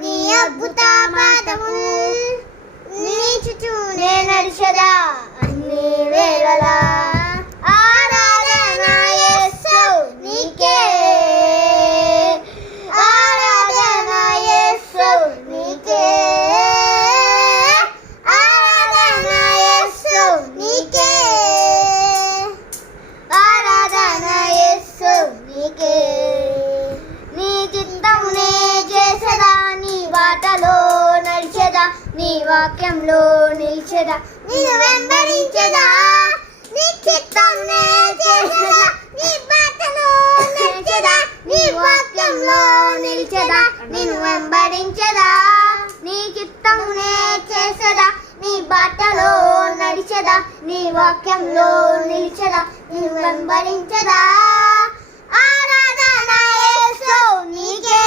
నీ అద్భుత పాదములు నీచుచూనే నడిచెదా అన్ని వేళలా ఆరాధన యేసు నీకే ఆరాధన యేసు నీకే ఆరాధన యేసు నీకే ఆరాధన యేసు నీకే నీ చిత్తమునే చేసదా నీ బాటలో నడిచెదా నీ వాక్యంలో నిలిచెదా నిన్ను వెంబడించెదా నీ చిత్తమునే చేసదా నీ బాటలో నడిచెదా నీ వాక్యంలో నిలిచెదా నిన్ను వెంబడించెదా నీ చిత్తమునే చేసదా నీ బాటలో నడిచెదా నీ వాక్యంలో నిలిచెదా నిన్ను వెంబడించెదా ఆరాధన యేసు నీకే